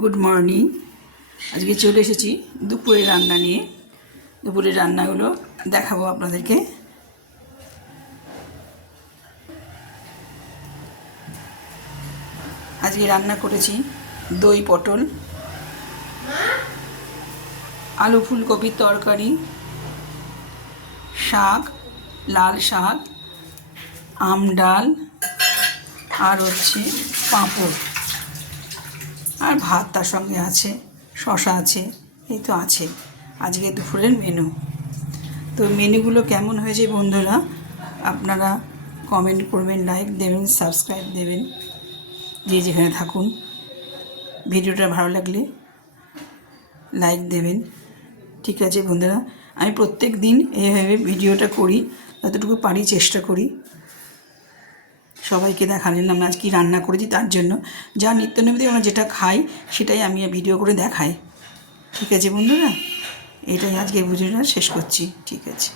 Good morning. আজকে চলে এসেছি দুপুরের রান্না নিয়ে। দুপুরের রান্নাগুলো দেখাবো আপনাদেরকে। আজকে রান্না করেছি দই পটল, আলু ফুলকপির তরকারি, শাক, লাল শাক, আম ডাল, আর হচ্ছে পাঁপড়, আর ভাত তার সঙ্গে আছে, শশা আছে, এই তো আছে আজকে দুপুরের মেনু। তো মেনুগুলো কেমন হয়েছে বন্ধুরা আপনারা কমেন্ট করবেন, লাইক দেবেন, সাবস্ক্রাইব দেবেন, যে যেখানে থাকুন। ভিডিওটা ভালো লাগলে লাইক দেবেন। ঠিক আছে বন্ধুরা, আমি প্রত্যেক দিন এইভাবে ভিডিওটা করি, যতটুকু পারি চেষ্টা করি সবাইকে দেখালেন আমরা আজ কী রান্না করেছি, তার জন্য যা নিত্যনৈমিত্তিক আমরা যেটা খাই সেটাই আমি ভিডিও করে দেখাই। ঠিক আছে বন্ধুরা, এটাই আজকের ভিডিওটা শেষ করছি। ঠিক আছে।